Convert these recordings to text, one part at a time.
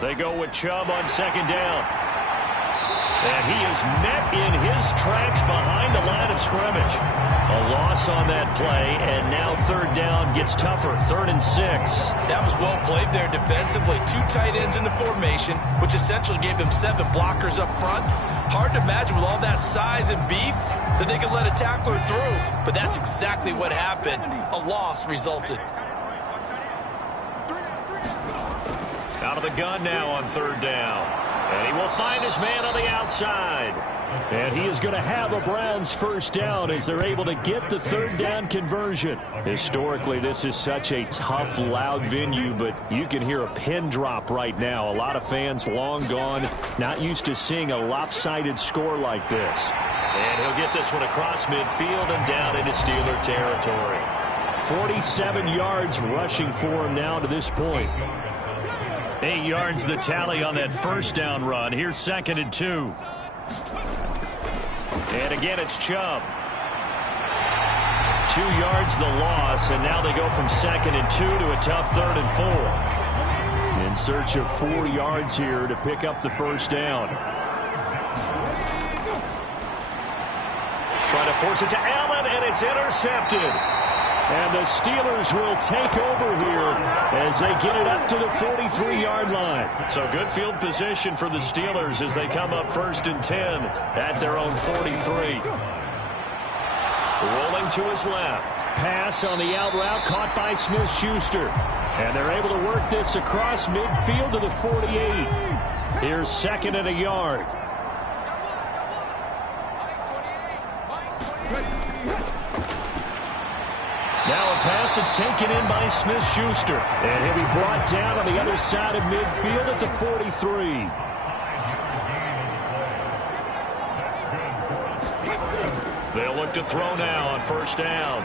They go with Chubb on second down. And he is met in his tracks behind the line of scrimmage. A loss on that play, and now third down gets tougher. 3rd and 6. That was well played there defensively. 2 tight ends in the formation, which essentially gave them 7 blockers up front. Hard to imagine with all that size and beef that they could let a tackler through. But that's exactly what happened. A loss resulted. Out of the gun now on third down. And he will find his man on the outside. And he is going to have a Browns first down as they're able to get the third down conversion. Historically, this is such a tough, loud venue, but you can hear a pin drop right now. A lot of fans long gone, not used to seeing a lopsided score like this. And he'll get this one across midfield and down into Steeler territory. 47 yards rushing for him now to this point. 8 yards the tally on that first down run. Here's 2nd and 2. And again, it's Chubb. 2 yards the loss, and now they go from 2nd and 2 to a tough 3rd and 4. In search of 4 yards here to pick up the first down. Trying to force it to Allen, and it's intercepted. And the Steelers will take over here as they get it up to the 43-yard line. So good field position for the Steelers as they come up 1st and 10 at their own 43. Rolling to his left. Pass on the out route caught by Smith-Schuster. And they're able to work this across midfield to the 48. Here's 2nd and a yard. Now a pass that's taken in by Smith-Schuster. And he'll be brought down on the other side of midfield at the 43. They'll look to throw now on first down.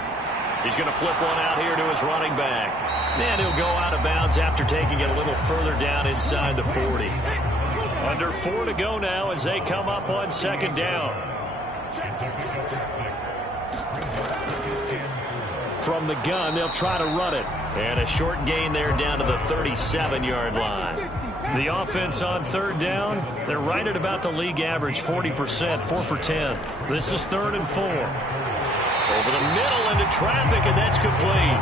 He's going to flip one out here to his running back. And he'll go out of bounds after taking it a little further down inside the 40. Under 4 to go now as they come up on second down. From the gun, they'll try to run it. And a short gain there down to the 37-yard line. The offense on third down, they're right at about the league average, 40%, 4 for 10. This is 3rd and 4. Over the middle into traffic, and that's complete.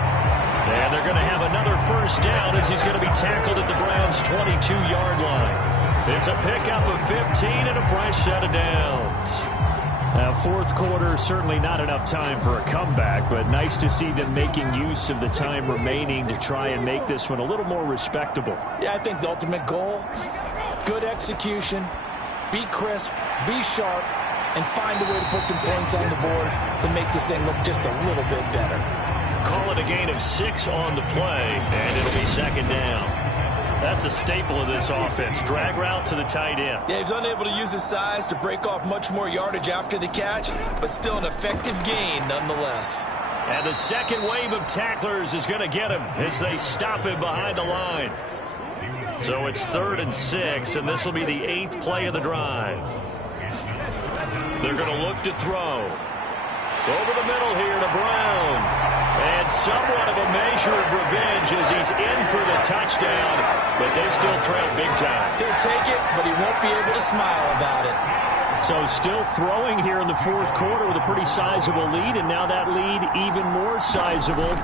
And they're going to have another first down as he's going to be tackled at the Browns' 22-yard line. It's a pickup of 15 and a fresh set of downs. Fourth quarter, certainly not enough time for a comeback, but nice to see them making use of the time remaining to try and make this one a little more respectable. Yeah, I think the ultimate goal, good execution, be crisp, be sharp, and find a way to put some points on the board to make this thing look just a little bit better. Call it a gain of 6 on the play, and it'll be second down. That's a staple of this offense. Drag route to the tight end. Yeah, he's unable to use his size to break off much more yardage after the catch, but still an effective gain nonetheless. And the second wave of tacklers is going to get him as they stop him behind the line. So it's 3rd and 6, and this will be the 8th play of the drive. They're going to look to throw. Over the middle here to Brown. And somewhat of a measure of revenge as he's in for the touchdown, but they still trail big time. He'll take it, but he won't be able to smile about it. So still throwing here in the fourth quarter with a pretty sizable lead, and now that lead even more sizable.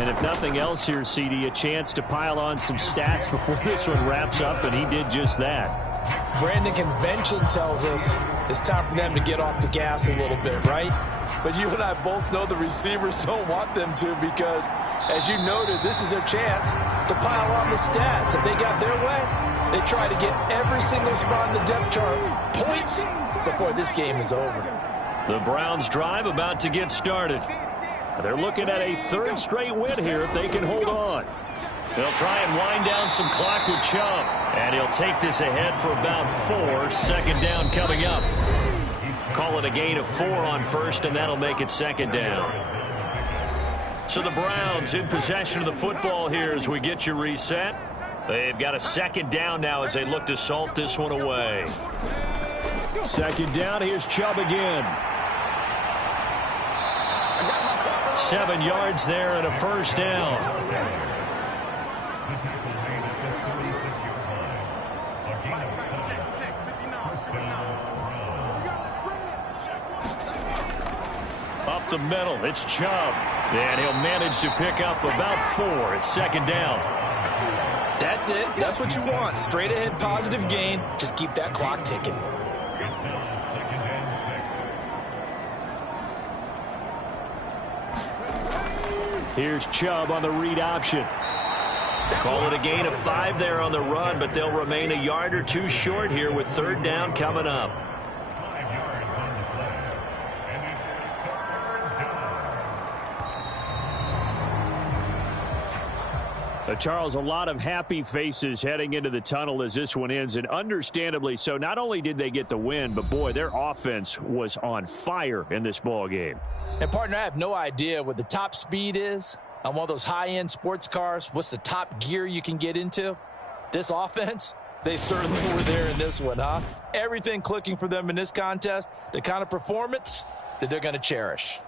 And if nothing else here, CD, a chance to pile on some stats before this one wraps up, and he did just that. Brandon, convention tells us it's time for them to get off the gas a little bit, right? But you and I both know the receivers don't want them to because, as you noted, this is their chance to pile on the stats. If they got their way, they try to get every single spot in the depth chart points before this game is over. The Browns drive about to get started. They're looking at a 3rd straight win here if they can hold on. They'll try and wind down some clock with Chubb. And he'll take this ahead for about 4. Second down coming up. Call it a gain of 4 on first, and that'll make it second down. So the Browns in possession of the football here as we get you reset. They've got a second down now as they look to salt this one away. Second down, here's Chubb again. 7 yards there and a first down. the middle. It's Chubb. And he'll manage to pick up about 4. It's second down. That's it. That's what you want. Straight ahead positive gain. Just keep that clock ticking. Here's Chubb on the read option. Call it a gain of 5 there on the run, but they'll remain a yard or 2 short here with third down coming up. Charles, a lot of happy faces heading into the tunnel as this one ends, and understandably so. Not only did they get the win, but, boy, their offense was on fire in this ball game. And, partner, I have no idea what the top speed is on one of those high-end sports cars. What's the top gear you can get into? This offense, they certainly were there in this one, huh? Everything clicking for them in this contest, the kind of performance that they're going to cherish.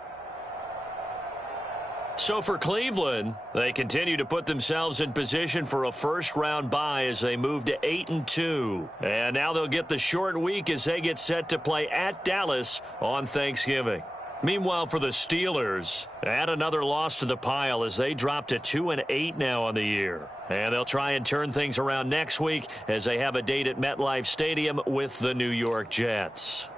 So for Cleveland, they continue to put themselves in position for a first-round bye as they move to 8-2. And now they'll get the short week as they get set to play at Dallas on Thanksgiving. Meanwhile, for the Steelers, add another loss to the pile as they drop to 2-8 now on the year. And they'll try and turn things around next week as they have a date at MetLife Stadium with the New York Jets.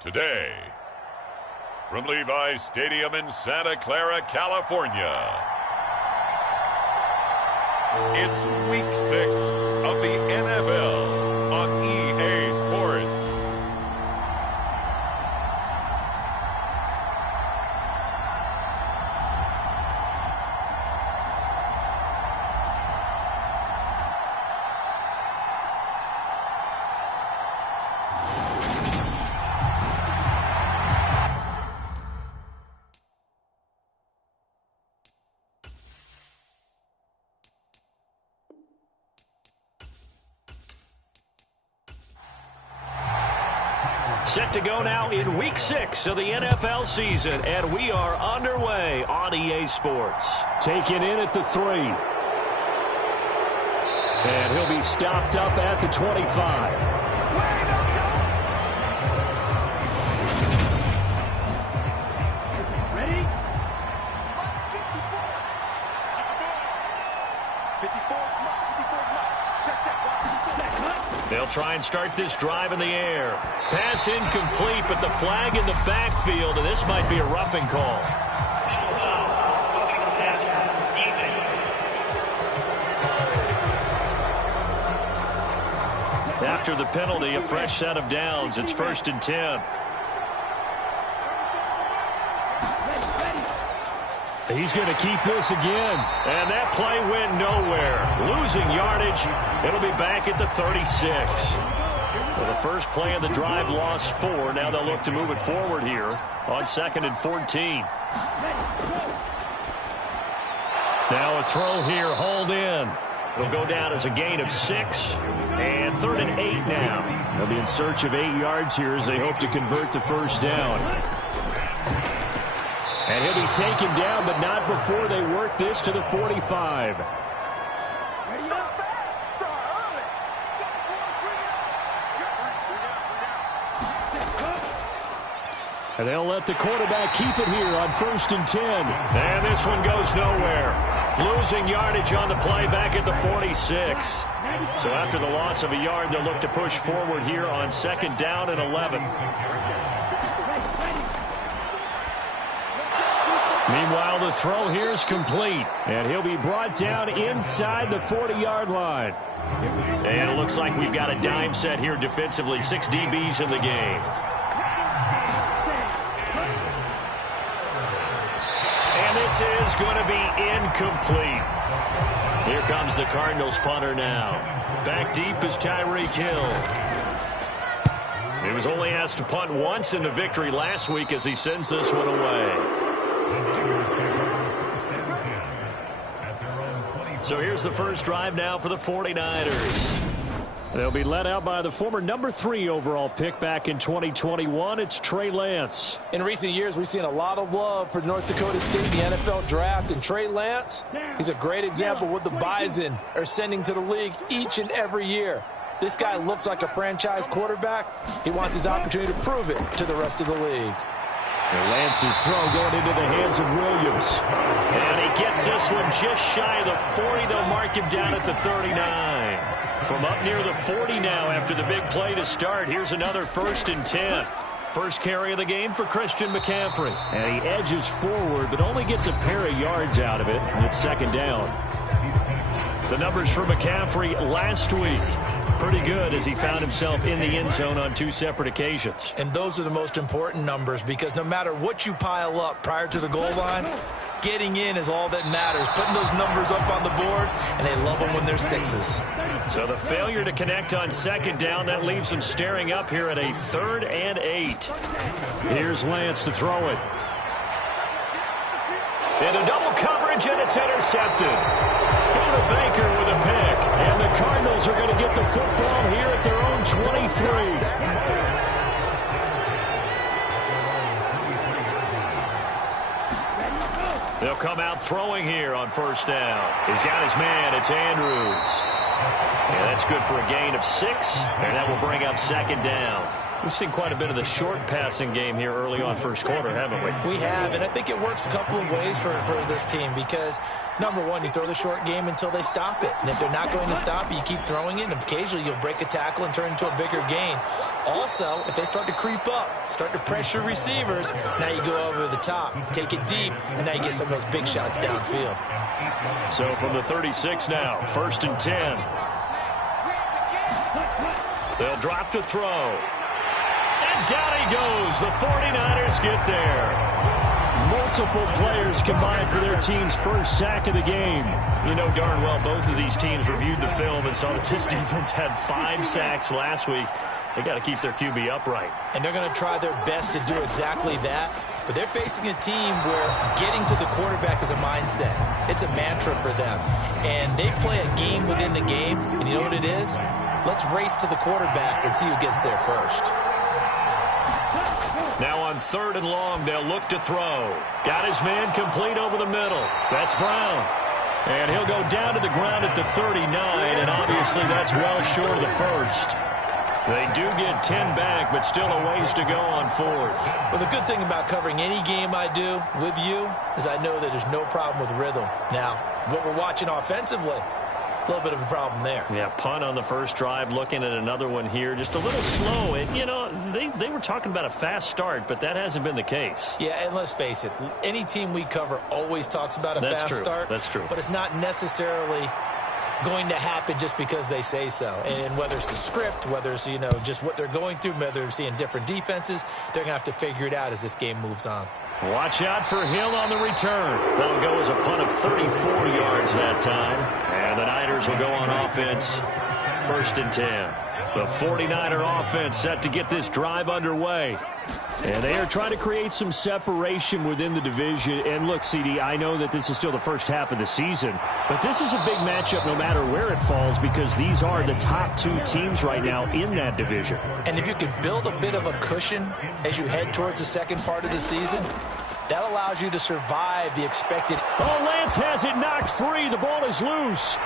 Today, from Levi's Stadium in Santa Clara, California, it's Week 6 of the NFL on EA Sports. Set to go now in Week 6 of the NFL season, and we are underway on EA Sports. Taken in at the 3. And he'll be stopped up at the 25. They'll try and start this drive in the air. Pass incomplete, but the flag in the backfield, and this might be a roughing call. After the penalty, a fresh set of downs. It's 1st and 10. He's going to keep this again. And that play went nowhere. Losing yardage. It'll be back at the 36. Well, the first play of the drive lost 4. Now they'll look to move it forward here on 2nd and 14. Now a throw here, hauled in. It'll go down as a gain of 6. And 3rd and 8 now. They'll be in search of 8 yards here as they hope to convert the first down. And he'll be taken down, but not before they work this to the 45. And they'll let the quarterback keep it here on 1st and 10. And this one goes nowhere. Losing yardage on the play back at the 46. So after the loss of a yard, they'll look to push forward here on 2nd down and 11. Meanwhile, the throw here is complete, and he'll be brought down inside the 40-yard line. And it looks like we've got a dime set here defensively. 6 DBs in the game. And this is going to be incomplete. Here comes the Cardinals punter now. Back deep is Tyreek Hill. He was only asked to punt once in the victory last week as he sends this one away. So here's the first drive now for the 49ers. They'll be led out by the former number 3 overall pick back in 2021. It's Trey Lance. In recent years, we've seen a lot of love for North Dakota State in the NFL draft. And Trey Lance, he's a great example of what the Bison are sending to the league each and every year. This guy looks like a franchise quarterback. He wants his opportunity to prove it to the rest of the league. And Lance's throw going into the hands of Williams. And he gets this one just shy of the 40. They'll mark him down at the 39. From up near the 40 now after the big play to start. Here's another 1st and 10. First carry of the game for Christian McCaffrey. And he edges forward, but only gets a pair of yards out of it. And it's 2nd down. The numbers for McCaffrey last week. Pretty good as he found himself in the end zone on 2 separate occasions. And those are the most important numbers because no matter what you pile up prior to the goal line, getting in is all that matters. Putting those numbers up on the board, and they love them when they're 6s. So the failure to connect on 2nd down, that leaves them staring up here at a 3rd and 8. Here's Lance to throw it. Into double coverage, and it's intercepted. Go to Baker with a pick. And the Cardinals are going to get the football here at their own 23. They'll come out throwing here on 1st down. He's got his man. It's Andrews. Yeah, that's good for a gain of 6, and that will bring up 2nd down. We've seen quite a bit of the short passing game here early on first quarter, haven't we? We have, and I think it works a couple of ways for this team because, number one, you throw the short game until they stop it. And if they're not going to stop it, you keep throwing it, and occasionally you'll break a tackle and turn it into a bigger gain. Also, if they start to creep up, start to pressure receivers, now you go over the top, take it deep, and now you get some of those big shots downfield. So from the 36 now, 1st and 10. They'll drop to throw. And down he goes. The 49ers get there. Multiple players combined for their team's first sack of the game. You know darn well both of these teams reviewed the film and saw that this defense had 5 sacks last week. They got to keep their QB upright. And they're going to try their best to do exactly that. But they're facing a team where getting to the quarterback is a mindset. It's a mantra for them. And they play a game within the game. And you know what it is? Let's race to the quarterback and see who gets there first. Now on 3rd and long, they'll look to throw. Got his man complete over the middle. That's Brown. And he'll go down to the ground at the 39, and obviously that's well short of the first. They do get 10 back, but still a ways to go on 4th. Well, the good thing about covering any game I do with you is I know that there's no problem with rhythm. Now, what we're watching offensively, a little bit of a problem there. Yeah, punt on the first drive, looking at another one here. Just a little slow. And, you know, they were talking about a fast start, but that hasn't been the case. Yeah, and let's face it, any team we cover always talks about a fast start. That's true. But it's not necessarily going to happen just because they say so. And whether it's the script, whether it's, you know, just what they're going through, whether they're seeing different defenses, they're going to have to figure it out as this game moves on. Watch out for Hill on the return. That'll go as a punt of 34 yards that time. And the Niners will go on offense, 1st and 10. The 49er offense set to get this drive underway. And they are trying to create some separation within the division. And look, CD, I know that this is still the first half of the season, but this is a big matchup no matter where it falls because these are the top 2 teams right now in that division. And if you can build a bit of a cushion as you head towards the second part of the season, that allows you to survive the expected. Oh, Lance has it knocked free. The ball is loose.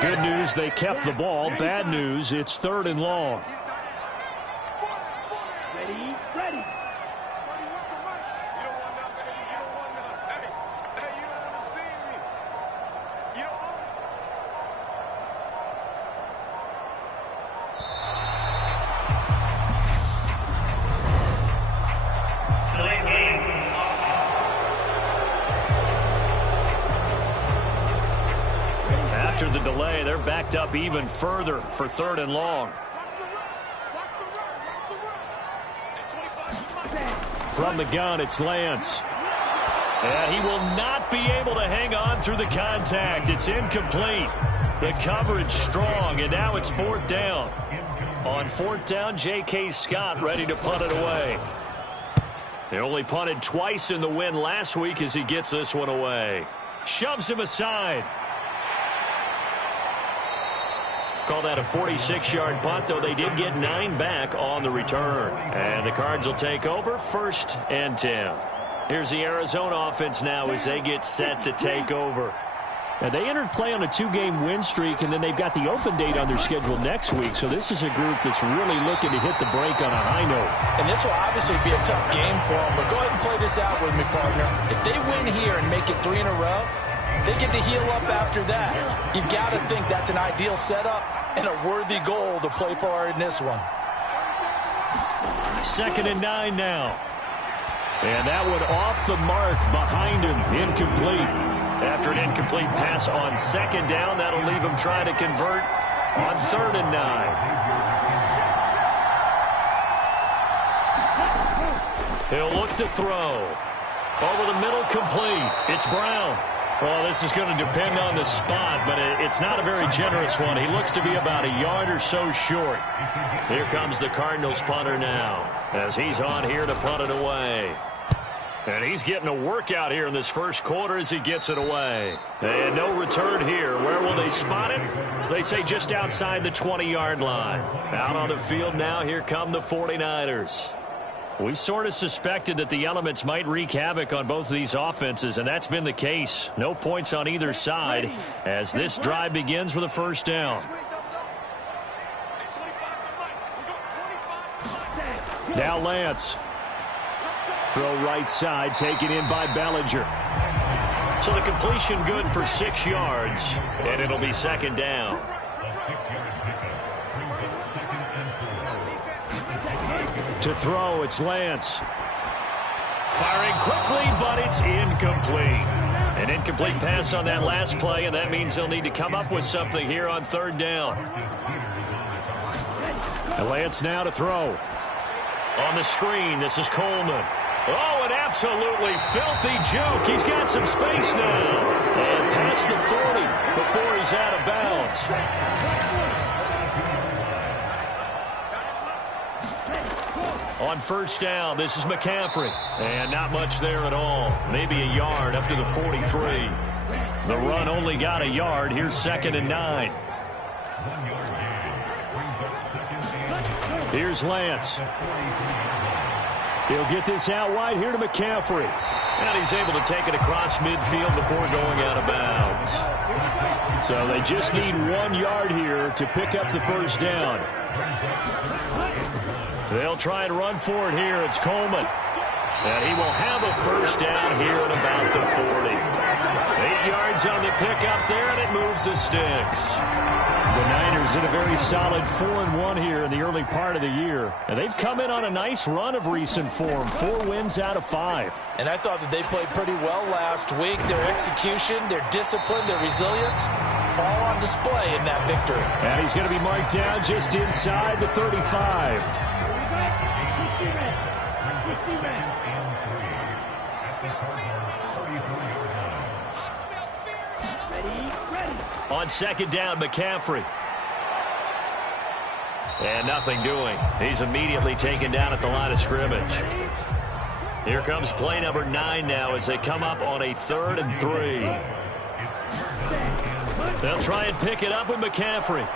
Good news, they kept the ball. Bad news, it's 3rd and long. Ready. After the delay, they're backed up even further for 3rd and long. From the gun, it's Lance. And he will not be able to hang on through the contact. It's incomplete. The coverage strong, and now it's 4th down. On 4th down, J.K. Scott ready to punt it away. They only punted twice in the win last week as he gets this one away. Shoves him aside. Call that a 46-yard punt, though they did get 9 back on the return. And the Cards will take over, 1st and 10. Here's the Arizona offense now as they get set to take over. Now, they entered play on a 2-game win streak, and then they've got the open date on their schedule next week. So this is a group that's really looking to hit the break on a high note. And this will obviously be a tough game for them. But go ahead and play this out with me, partner. If they win here and make it 3 in a row, they get to heal up after that. You've got to think that's an ideal setup and a worthy goal to play for in this one. 2nd and 9 now. And that one off the mark behind him. Incomplete. After an incomplete pass on 2nd down, that'll leave him trying to convert on 3rd and 9. He'll look to throw. Over the middle, complete. It's Brown. Well, this is going to depend on the spot, but it's not a very generous one. He looks to be about a yard or so short. Here comes the Cardinals punter now as he's on here to punt it away. And he's getting a workout here in this first quarter as he gets it away. And no return here. Where will they spot it? They say just outside the 20-yard line. Out on the field now, here come the 49ers. We sort of suspected that the elements might wreak havoc on both of these offenses, and that's been the case. No points on either side as this drive begins with a first down. Now Lance. Throw right side, taken in by Bellinger. So the completion good for 6 yards, and it'll be second down. To throw, it's Lance. Firing quickly, but it's incomplete. An incomplete pass on that last play, and that means they'll need to come up with something here on third down. And Lance now to throw. On the screen, this is Coleman. Oh, an absolutely filthy juke. He's got some space now. And past the 40 before he's out of bounds. On first down, this is McCaffrey. And not much there at all. Maybe a yard up to the 43. The run only got a yard. Here's 2nd and 9. Here's Lance. He'll get this out wide here to McCaffrey. And he's able to take it across midfield before going out of bounds. So they just need 1 yard here to pick up the first down. They'll try and run for it here. It's Coleman. And he will have a first down here at about the 40. 8 yards on the pickup there, and it moves the sticks. The Niners in a very solid 4-1 here in the early part of the year. And they've come in on a nice run of recent form. 4 wins out of 5. And I thought that they played pretty well last week. Their execution, their discipline, their resilience, all on display in that victory. And he's going to be marked down just inside the 35. On second down, McCaffrey. And nothing doing. He's immediately taken down at the line of scrimmage. Here comes play number 9 now as they come up on a 3rd and 3. They'll try and pick it up with McCaffrey.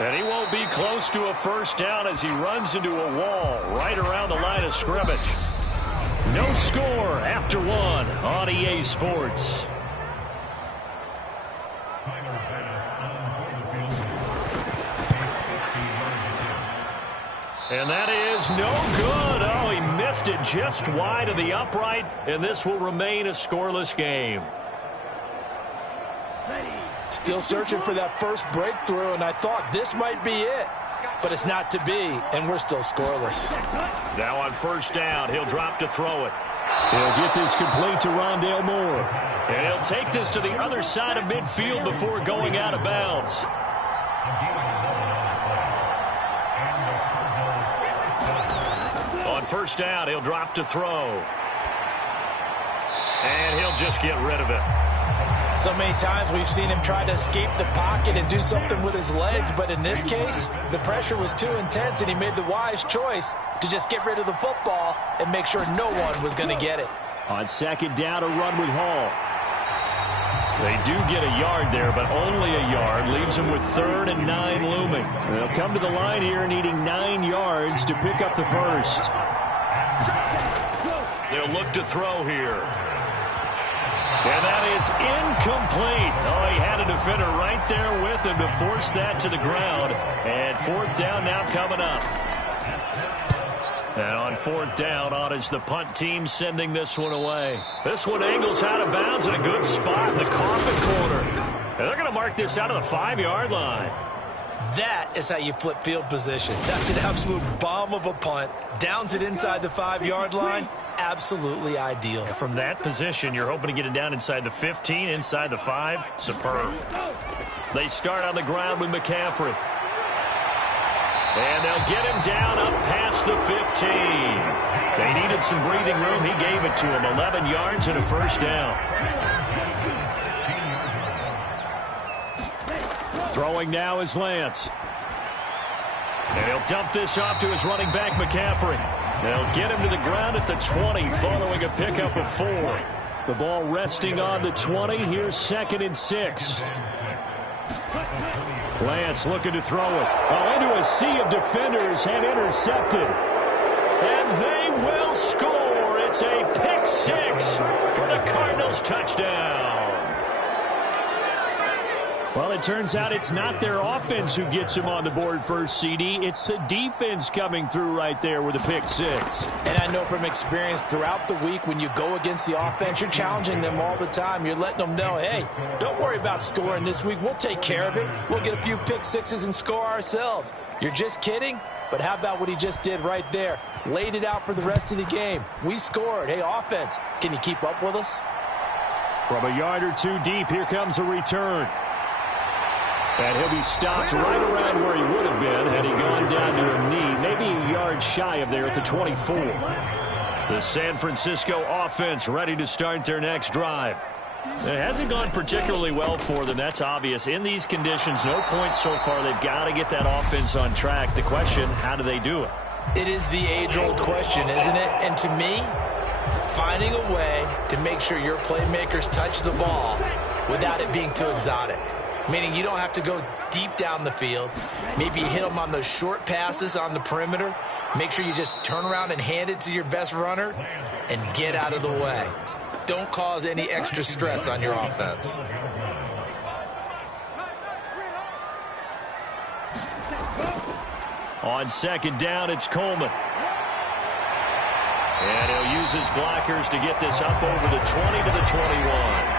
And he won't be close to a first down as he runs into a wall right around the line of scrimmage. No score after 1 on EA Sports. And that is no good. Oh, he missed it just wide of the upright, and this will remain a scoreless game. Still searching for that first breakthrough, and I thought this might be it. But it's not to be, and we're still scoreless. Now on first down, he'll drop to throw it. He'll get this complete to Rondale Moore. And he'll take this to the other side of midfield before going out of bounds. On first down, he'll drop to throw. And he'll just get rid of it. So many times we've seen him try to escape the pocket and do something with his legs, but in this case, the pressure was too intense and he made the wise choice to just get rid of the football and make sure no one was going to get it. On second down, a run with Hall. They do get a yard there, but only a yard. Leaves them with 3rd and 9 looming. They'll come to the line here needing 9 yards to pick up the first. They'll look to throw here. And that is incomplete. Oh, he had a defender right there with him to force that to the ground. And 4th down now coming up. And on 4th down, on is the punt team sending this one away. This one angles out of bounds in a good spot in the coffin corner. And they're going to mark this out of the 5-yard line. That is how you flip field position. That's an absolute bomb of a punt. Downs it inside the 5-yard line. Absolutely ideal. From that position, you're hoping to get it down inside the 15, inside the 5. Superb. They start on the ground with McCaffrey. And they'll get him down up past the 15. They needed some breathing room. He gave it to him. 11 yards and a first down. Throwing now is Lance. And he'll dump this off to his running back, McCaffrey. They'll get him to the ground at the 20 following a pickup of 4. The ball resting on the 20. Here's 2nd and 6. Lance looking to throw it. Oh, into a sea of defenders and intercepted. And they will score. It's a pick six for the Cardinals touchdown. Well, it turns out it's not their offense who gets him on the board first, CD. It's the defense coming through right there with a pick six. And I know from experience throughout the week, when you go against the offense, you're challenging them all the time. You're letting them know, hey, don't worry about scoring this week. We'll take care of it. We'll get a few pick sixes and score ourselves. You're just kidding? But how about what he just did right there? Laid it out for the rest of the game. We scored. Hey, offense, can you keep up with us? From a yard or two deep, here comes a return. And he'll be stopped right around where he would have been had he gone down to a knee, maybe a yard shy of there at the 24. The San Francisco offense ready to start their next drive. It hasn't gone particularly well for them, that's obvious. In these conditions, no points so far. They've got to get that offense on track. The question, how do they do it? It is the age-old question, isn't it? And to me, finding a way to make sure your playmakers touch the ball without it being too exotic. Meaning you don't have to go deep down the field. Maybe you hit them on those short passes on the perimeter. Make sure you just turn around and hand it to your best runner and get out of the way. Don't cause any extra stress on your offense. On second down, it's Coleman. And he'll use his blockers to get this up over the 20 to the 21.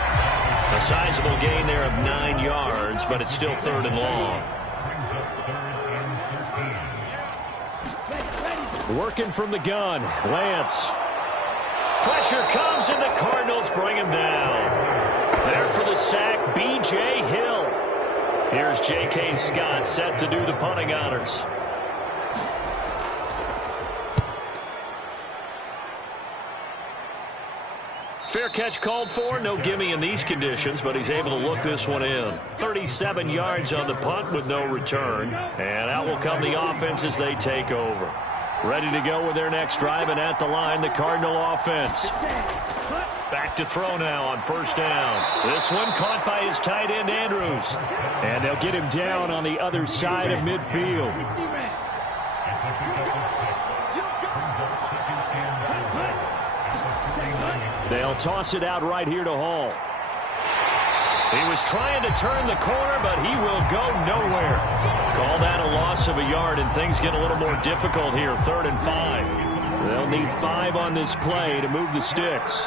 A sizable gain there of 9 yards, but it's still 3rd and long. Working from the gun, Lance. Pressure comes, and the Cardinals bring him down. There for the sack, B.J. Hill. Here's J.K. Scott set to do the punting honors. Fair catch called for. No gimme in these conditions, but he's able to look this one in. 37 yards on the punt with no return. And out will come the offense as they take over. Ready to go with their next drive, and at the line, the Cardinal offense. Back to throw now on first down. This one caught by his tight end, Andrews. And they'll get him down on the other side of midfield. They'll toss it out right here to Hall. He was trying to turn the corner, but he will go nowhere. Call that a loss of a yard, and things get a little more difficult here. 3rd and 5. They'll need 5 on this play to move the sticks.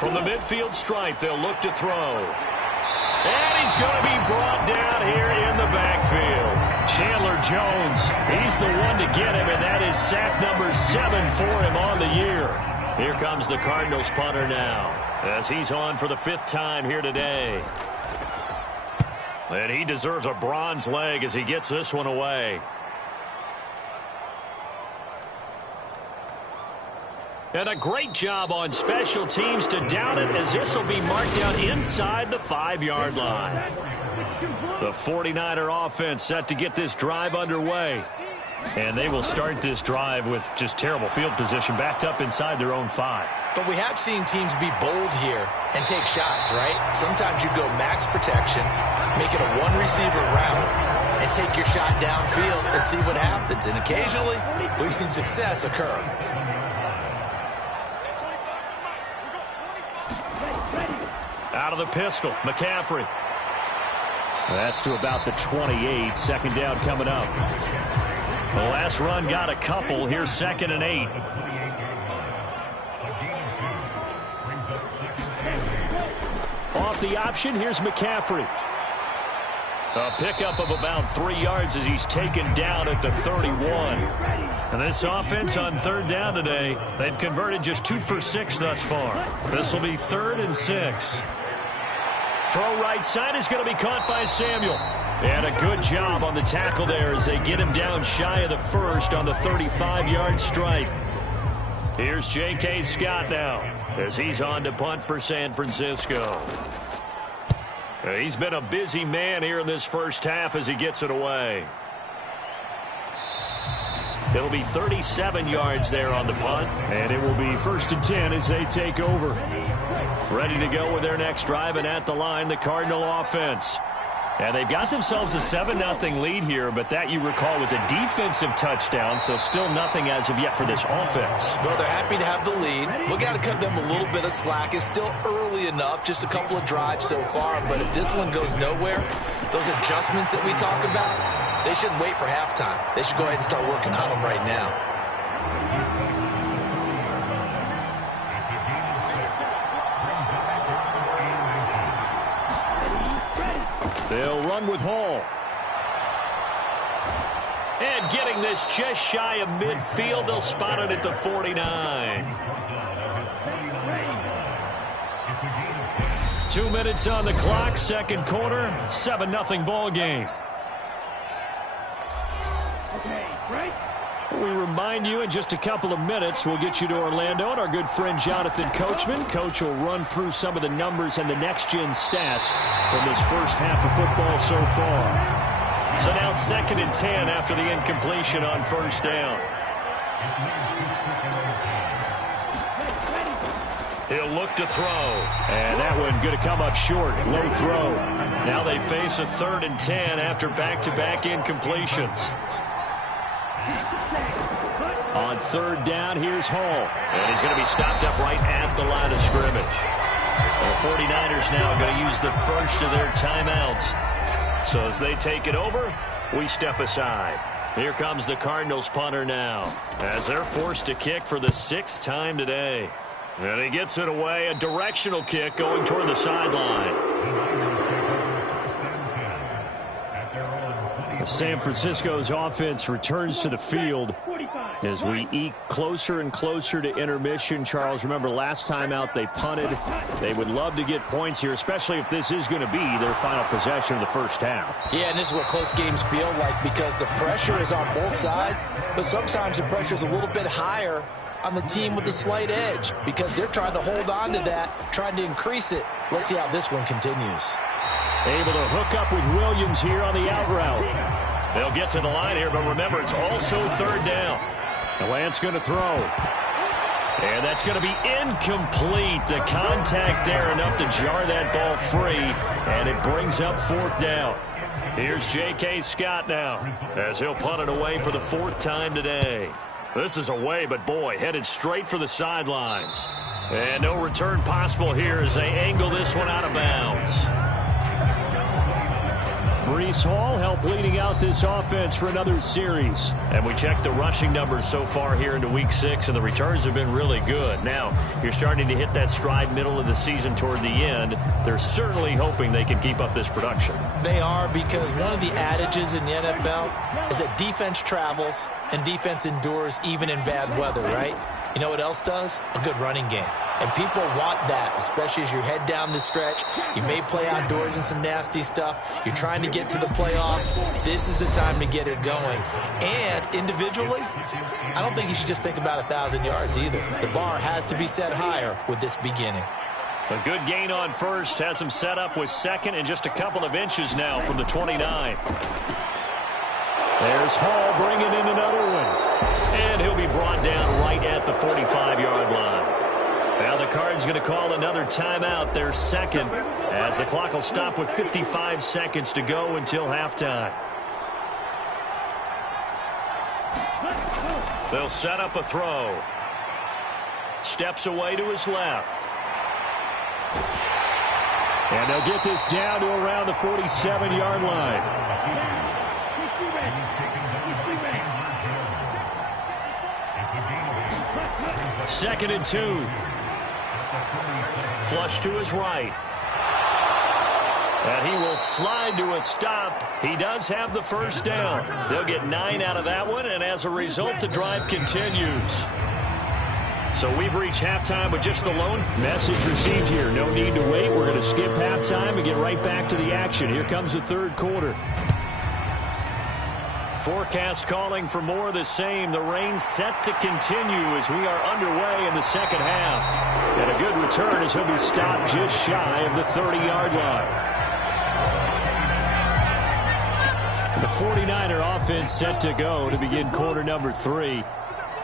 From the midfield stripe, they'll look to throw. And he's going to be brought down here in the backfield. Chandler Jones, he's the one to get him, and that is sack number 7 for him on the year. Here comes the Cardinals punter now, as he's on for the 5th time here today. And he deserves a bronze leg as he gets this one away. And a great job on special teams to down it, as this will be marked down inside the 5-yard line. The 49er offense set to get this drive underway. And they will start this drive with just terrible field position, backed up inside their own 5. But we have seen teams be bold here and take shots, right? Sometimes you go max protection, make it a one-receiver route, and take your shot downfield and see what happens. And occasionally, we've seen success occur. Out of the pistol, McCaffrey. That's to about the 28. 2nd down coming up. The last run got a couple. Here's 2nd and 8. Off the option, here's McCaffrey. A pickup of about 3 yards as he's taken down at the 31. And this offense on 3rd down today, they've converted just 2 for 6 thus far. This will be 3rd and 6. Throw right side is going to be caught by Samuel. And a good job on the tackle there as they get him down shy of the 1st on the 35-yard stripe. Here's J.K. Scott now as he's on to punt for San Francisco. He's been a busy man here in this first half as he gets it away. It'll be 37 yards there on the punt, and it will be 1st and 10 as they take over. Ready to go with their next drive, and at the line, the Cardinal offense. And they've got themselves a 7-0 lead here, but that, you recall, was a defensive touchdown, so still nothing as of yet for this offense. Well, they're happy to have the lead. We got to cut them a little bit of slack. It's still early enough, just a couple of drives so far, but if this one goes nowhere, those adjustments that we talk about, they shouldn't wait for halftime. They should go ahead and start working on them right now. They'll run with Hall. And getting this just shy of midfield, they'll spot it at the 49. 2 minutes on the clock, second quarter, 7-0 ball game. We remind you in just a couple of minutes, we'll get you to Orlando and our good friend Jonathan Coachman. Coach will run through some of the numbers and the next-gen stats from this first half of football so far. So now 2nd and 10 after the incompletion on first down. He'll look to throw. And that one going to come up short. Low throw. Now they face a 3rd and 10 after back-to-back incompletions. On 3rd down, here's Hall. And he's going to be stopped up right at the line of scrimmage. The 49ers now going to use the first of their timeouts. So as they take it over, we step aside. Here comes the Cardinals punter now, as they're forced to kick for the 6th time today. And he gets it away, a directional kick going toward the sideline. San Francisco's offense returns to the field as we eke closer and closer to intermission. Charles, remember last time out they punted. They would love to get points here, especially if this is going to be their final possession of the first half. Yeah, and this is what close games feel like because the pressure is on both sides, but sometimes the pressure is a little bit higher on the team with the slight edge because they're trying to hold on to that, trying to increase it. Let's see how this one continues. Able to hook up with Williams here on the out route. They'll get to the line here, but remember, it's also 3rd down. The Lance going to throw. And that's going to be incomplete. The contact there enough to jar that ball free, and it brings up 4th down. Here's J.K. Scott now, as he'll punt it away for the 4th time today. This is away, but boy, headed straight for the sidelines. And no return possible here as they angle this one out of bounds. Breece Hall helped leading out this offense for another series. And we checked the rushing numbers so far here into Week 6, and the returns have been really good. Now, you're starting to hit that stride middle of the season toward the end. They're certainly hoping they can keep up this production. They are, because one of the adages in the NFL is that defense travels and defense endures even in bad weather, right? You know what else does? A good running game. And people want that, especially as you head down the stretch. You may play outdoors in some nasty stuff. You're trying to get to the playoffs. This is the time to get it going. And individually, I don't think you should just think about 1,000 yards either. The bar has to be set higher with this beginning. A good gain on first has him set up with 2nd and just a couple of inches now from the 29. There's Hall bringing in another one. And he'll be brought down right at the 45-yard line. Now the Cards going to call another timeout, their 2nd, as the clock will stop with 55 seconds to go until halftime. They'll set up a throw. Steps away to his left. And they'll get this down to around the 47-yard line. 2nd and 2. Flush to his right. And he will slide to a stop. He does have the first down. They'll get 9 out of that one, and as a result, the drive continues. So we've reached halftime with just the lone message received here. No need to wait. We're going to skip halftime and get right back to the action. Here comes the 3rd quarter. Forecast calling for more of the same. The rain set to continue as we are underway in the 2nd half. And a good return as he'll be stopped just shy of the 30-yard line. The 49er offense set to go to begin quarter number 3.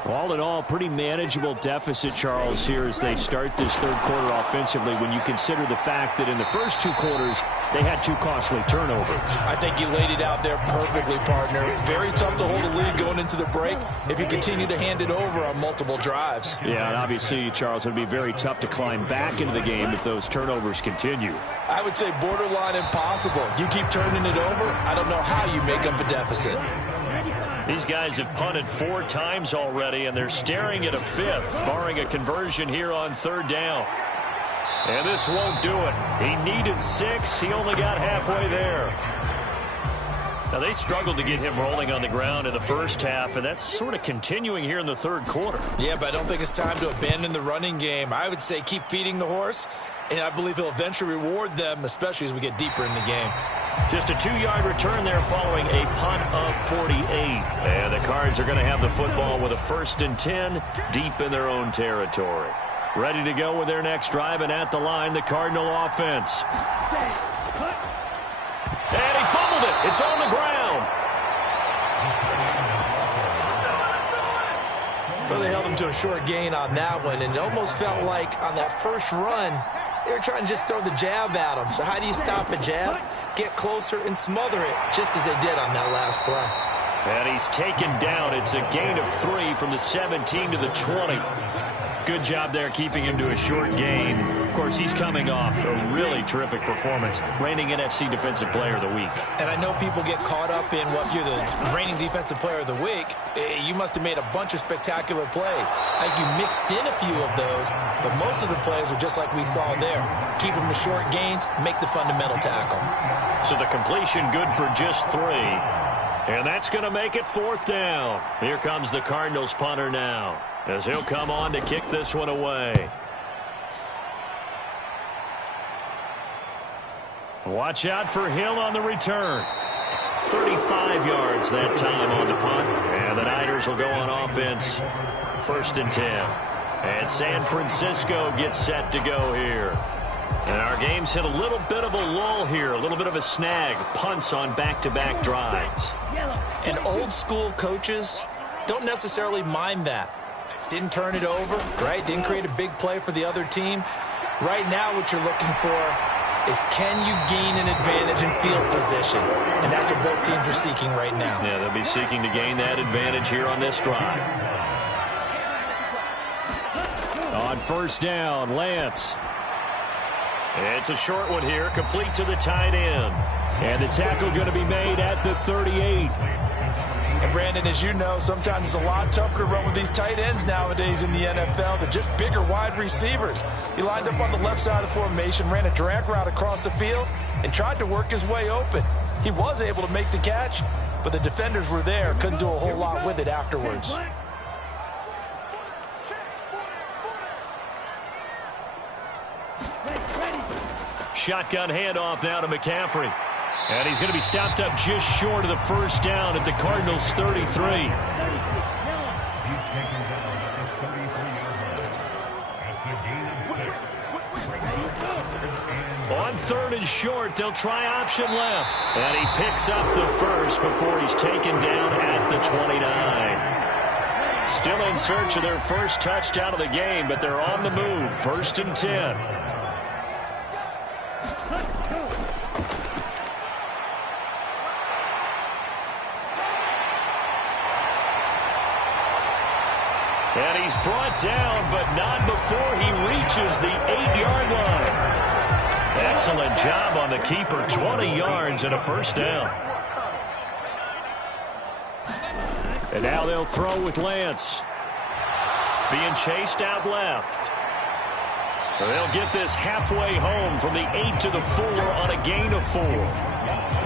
All in all, pretty manageable deficit, Charles, here as they start this 3rd quarter offensively when you consider the fact that in the first 2 quarters, they had 2 costly turnovers. I think you laid it out there perfectly, partner. Very tough to hold a lead going into the break if you continue to hand it over on multiple drives. Yeah, and obviously, Charles, it would be very tough to climb back into the game if those turnovers continue. I would say borderline impossible. You keep turning it over, I don't know how you make up a deficit. These guys have punted 4 times already, and they're staring at a 5th, barring a conversion here on 3rd down. And this won't do it. He needed 6. He only got halfway there. Now, they struggled to get him rolling on the ground in the first half, and that's sort of continuing here in the 3rd quarter. Yeah, but I don't think it's time to abandon the running game. I would say keep feeding the horse, and I believe he'll eventually reward them, especially as we get deeper in the game. Just a 2-yard return there following a punt of 48. And the Cards are going to have the football with a 1st and 10 deep in their own territory. Ready to go with their next drive, and at the line, the Cardinal offense. And he fumbled it. It's on the ground. Well, they held him to a short gain on that one, and it almost felt like on that first run, they were trying to just throw the jab at him. So how do you stop a jab? Get closer and smother it, just as they did on that last play. And he's taken down. It's a gain of 3 from the 17 to the 20. Good job there keeping him to a short gain. Of course, he's coming off a really terrific performance, reigning NFC Defensive Player of the Week. And I know people get caught up in what you're the reigning Defensive Player of the Week. You must have made a bunch of spectacular plays. Like you mixed in a few of those, but most of the plays are just like we saw there. Keep them to short gains, make the fundamental tackle. So the completion good for just 3. And that's going to make it 4th down. Here comes the Cardinals punter now, as he'll come on to kick this one away. Watch out for him on the return. 35 yards that time on the punt. And the Niners will go on offense. 1st and 10. And San Francisco gets set to go here. And our game's hit a little bit of a lull here, a little bit of a snag. Punts on back-to-back drives. And old-school coaches don't necessarily mind that. Didn't turn it over, right? Didn't create a big play for the other team. Right now what you're looking for is can you gain an advantage in field position? And that's what both teams are seeking right now. Yeah, they'll be seeking to gain that advantage here on this drive. On 1st down, Lance. It's a short one here, complete to the tight end. And the tackle going to be made at the 38. And Brandon, as you know, sometimes it's a lot tougher to run with these tight ends nowadays in the NFL. They're just bigger wide receivers. He lined up on the left side of formation, ran a drag route across the field, and tried to work his way open. He was able to make the catch, but the defenders were there, couldn't do a whole lot with it afterwards. Shotgun handoff now to McCaffrey. And he's going to be stopped up just short of the 1st down at the Cardinals' 33. On 3rd and short, they'll try option left. And he picks up the 1st before he's taken down at the 29. Still in search of their 1st touchdown of the game, but they're on the move. 1st and 10. And he's brought down, but not before he reaches the 8-yard line. Excellent job on the keeper. 20 yards and a 1st down. And now they'll throw with Lance. Being chased out left. They'll get this halfway home from the 8 to the 4 on a gain of 4.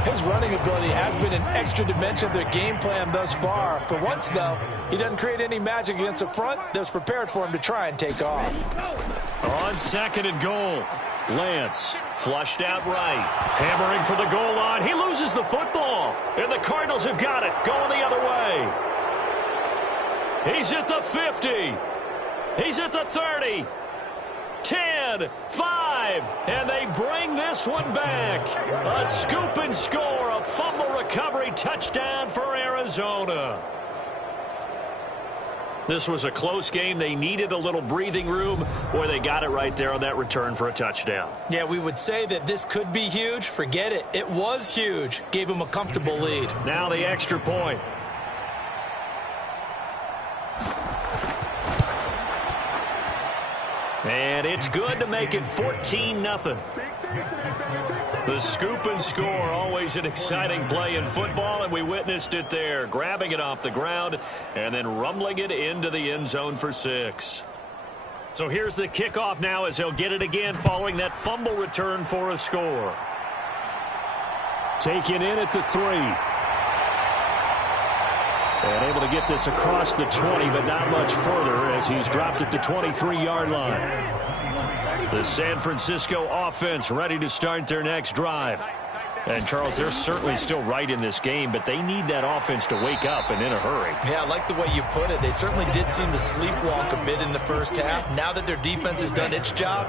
His running ability has been an extra dimension of their game plan thus far. For once, though, he doesn't create any magic against the front that's prepared for him to try and take off. On 2nd and goal, Lance flushed out right. Hammering for the goal line. He loses the football. And the Cardinals have got it. Going the other way. He's at the 50. He's at the 30. 10, 5, and they bring this one back. A scoop and score, a fumble recovery touchdown for Arizona. This was a close game. They needed a little breathing room. Boy, they got it right there on that return for a touchdown. Yeah, we would say that this could be huge. Forget it. It was huge. Gave them a comfortable lead. Now the extra point. And it's good to make it 14-0. The scoop and score, always an exciting play in football, and we witnessed it there, grabbing it off the ground and then rumbling it into the end zone for 6. So here's the kickoff now as he'll get it again following that fumble return for a score. Taken in at the 3. And able to get this across the 20, but not much further as he's dropped at the 23-yard line. The San Francisco offense ready to start their next drive. And, Charles, they're certainly still right in this game, but they need that offense to wake up and in a hurry. Yeah, I like the way you put it. They certainly did seem to sleepwalk a bit in the first half. Now that their defense has done its job,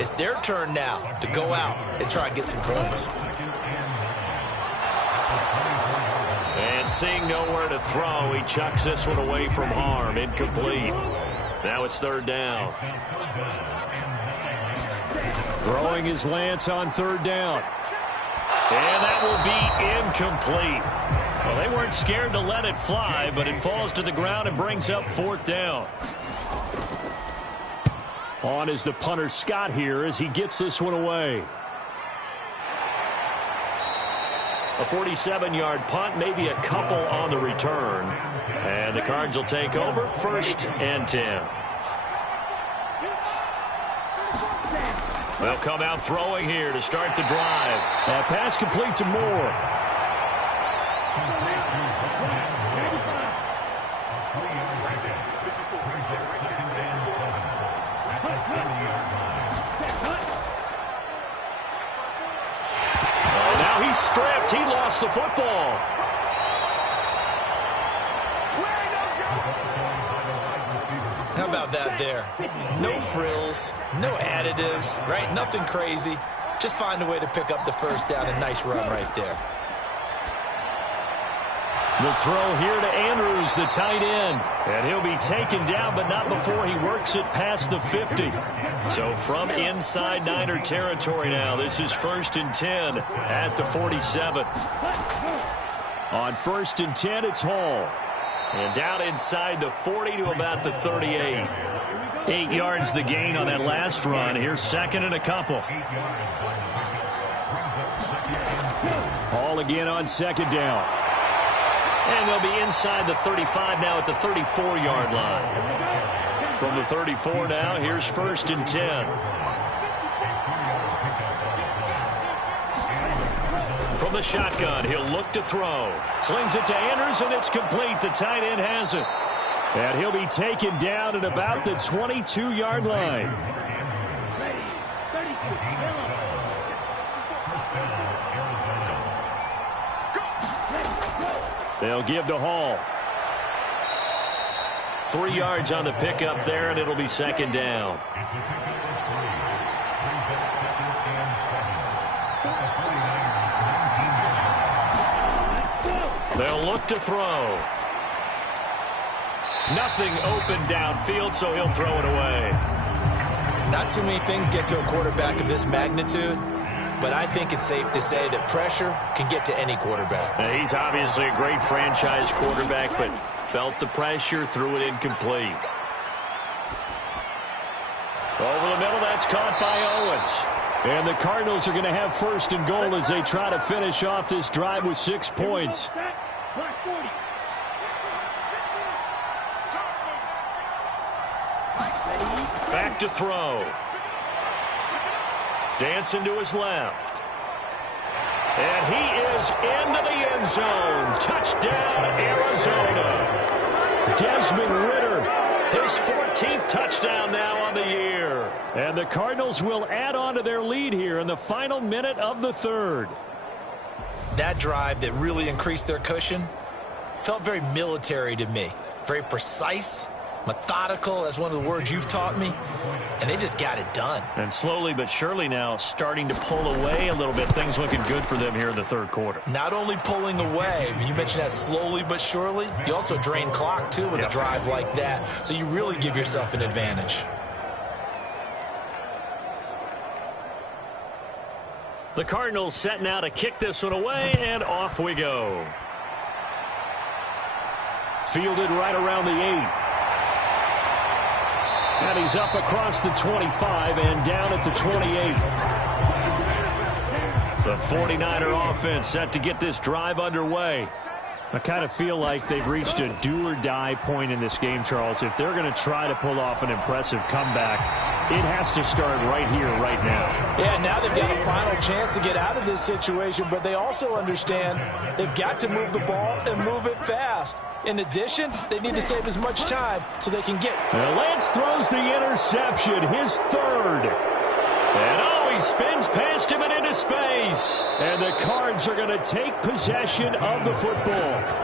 it's their turn now to go out and try and get some points. And seeing nowhere to throw, he chucks this one away from harm. Incomplete. Now it's third down. Throwing his Lance on third down. And that will be incomplete. Well, they weren't scared to let it fly, but it falls to the ground and brings up fourth down. On is the punter Scott here as he gets this one away. A 47-yard punt, maybe a couple on the return. And the Cards will take over, 1st and 10. They'll come out throwing here to start the drive. That pass complete to Moore. Oh, now he's stripped. He lost the football. How about that there? No frills, no additives, right? Nothing crazy. Just find a way to pick up the first down. A nice run right there. The throw here to Andrews, the tight end. And he'll be taken down, but not before he works it past the 50. So from inside Niner territory now, this is 1st and 10 at the 47. On 1st and 10, it's Hall. And down inside the 40 to about the 38. 8 yards the gain on that last run. Here's 2nd and a couple. Hall again on 2nd down. And they'll be inside the 35 now at the 34-yard line. From the 34 now, here's 1st and 10. From the shotgun, he'll look to throw. Slings it to Andrews, and it's complete. The tight end has it. And he'll be taken down at about the 22-yard line. They'll give to Hall. 3 yards on the pickup there, and it'll be 2nd down. They'll look to throw. Nothing open downfield, so he'll throw it away. Not too many things get to a quarterback of this magnitude, but I think it's safe to say that pressure can get to any quarterback. Now, he's obviously a great franchise quarterback, but felt the pressure, threw it incomplete. Over the middle, that's caught by Owens. And the Cardinals are going to have 1st and goal as they try to finish off this drive with 6 points. Back to throw. Dancing to his left. And he is into the end zone. Touchdown, Arizona. Desmond Ridder, his 14th touchdown now on the year. And the Cardinals will add on to their lead here in the final minute of the 3rd. That drive that really increased their cushion felt very military to me. Very precise, methodical, as one of the words you've taught me. and they just got it done. And slowly but surely now starting to pull away a little bit. Things looking good for them here in the third quarter. Not only pulling away, but you mentioned that slowly but surely. You also drain clock, too, with a drive like that. So you really give yourself an advantage. The Cardinals set now to kick this one away, and off we go. Fielded right around the 8. And he's up across the 25 and down at the 28. The 49er offense set to get this drive underway. I kind of feel like they've reached a do-or-die point in this game, Charles. If they're going to try to pull off an impressive comeback, it has to start right here, right now. Yeah, now they've got a final chance to get out of this situation, but they also understand they've got to move the ball and move it fast. In addition, they need to save as much time so they can get. And Lance throws the interception, his third. And he spins past him and into space. And the Cards are going to take possession of the football.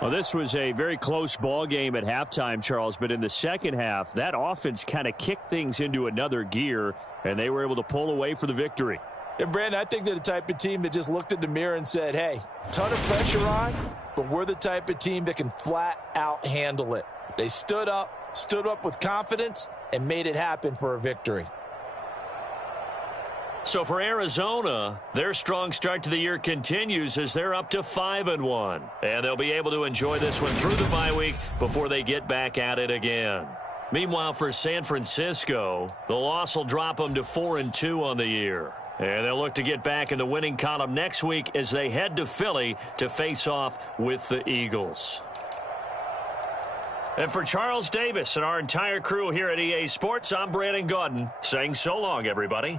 Well, this was a very close ball game at halftime, Charles, but in the second half, that offense kind of kicked things into another gear, and they were able to pull away for the victory. And, Brandon, I think they're the type of team that just looked in the mirror and said, hey, ton of pressure on, but we're the type of team that can flat out handle it. They stood up with confidence, and made it happen for a victory. So for Arizona, their strong start to the year continues as they're up to 5-1. And they'll be able to enjoy this one through the bye week before they get back at it again. Meanwhile, for San Francisco, the loss will drop them to 4-2 on the year. And they'll look to get back in the winning column next week as they head to Philly to face off with the Eagles. And for Charles Davis and our entire crew here at EA Sports, I'm Brandon Gaudin saying so long, everybody.